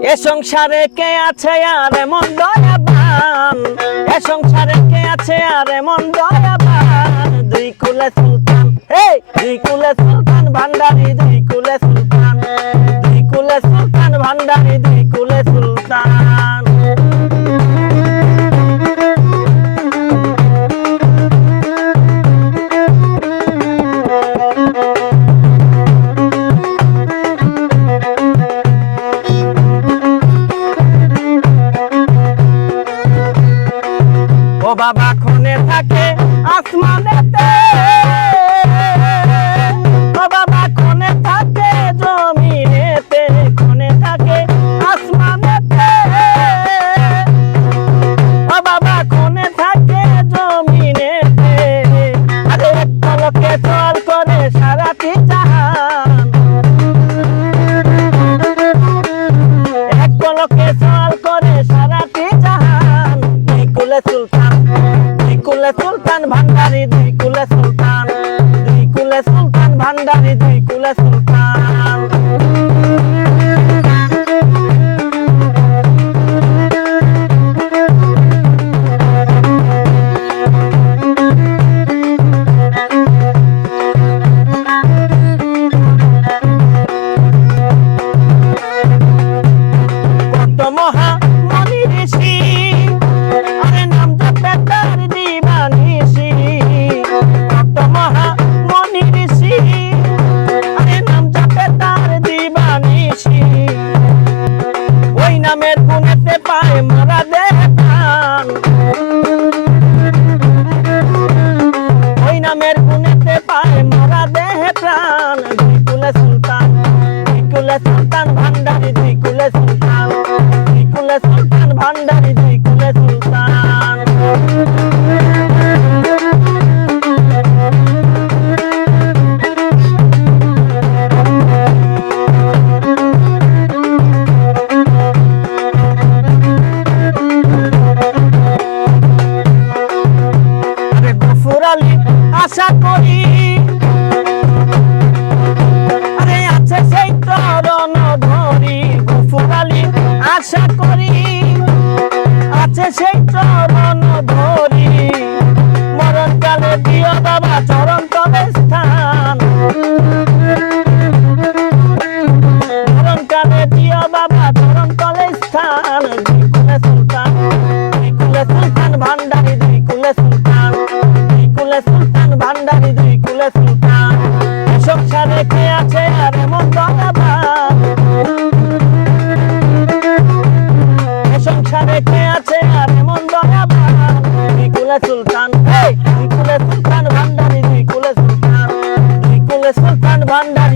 এ সংসারে কে আছে আর এমন দয়াবান, এ সংসারে কে আছে আর এমন দয়াবান। দুই কুলে সুলতান, দুই কুলে সুলতান ভান্ডারি, দুই কুলে সুলতান, দুই কুলে সুলতান ভান্ডারি, দুই কুলে সুলতান। ও বাবা খনে থাকে আসমানেতে, ও বাবা খনে থাকে জমিনেতে, খনে থাকে আসমানেতে, ও বাবা খনে থাকে জমিনেতে। আরে এক পলকে চল করে সারাটি জাহান, এক পলকে চল করে সারাটি জাহান। দুই কুলে সুলতান, দুই কুলে সুলতান ভান্ডারি, দুই কুলে সুলতান, দুই কুলে সুলতান ভান্ডারি, দুই কুলে সুলতান। কত মহা মনি ঋষি, আরে নাম জপে তার দিবানিশি। কত মহা মনি ঋষি, আরে নাম জপে তার দিবানিশি। ওই নামের গুণেতে পায় মরা দেহ প্রাণ, ওই নামের গুণেতে পায় মরা দেহ প্রাণ। দুই কুলে সুলতান, দুই কুলে সুলতান ভান্ডারি, দুই কুলে সুলতান, দুই কুলে সুলতান ভান্ডারি, দুই কুলে সুলতান। আরে গফুর আলী আশা করি, আরে আছে সেই তরণ ধরি। গফুর আলী আশা করি, আছে সেই চরণ ধরি। মরণ কালে দিও বাবা চরণ তলে স্থান, মরণ কালে দিও বাবা চরণ তলে স্থান। দুই কুলে সুলতান, দুই কুলে সুলতান ভান্ডারি, দুই কুলে সুলতান, দুই কুলে সুলতান ভান্ডারি, দুই কুলে সুলতান। এ সংসারে কে আছে আর এমন দয়াবান, এ সংসারে কে আছে আর এমন দয়াবান। দুই কুলে সুলতান, দুই কুলে সুলতান ভান্ডারি, দুই কুলে সুলতান, দুই কুলে সুলতান ভান্ডারি।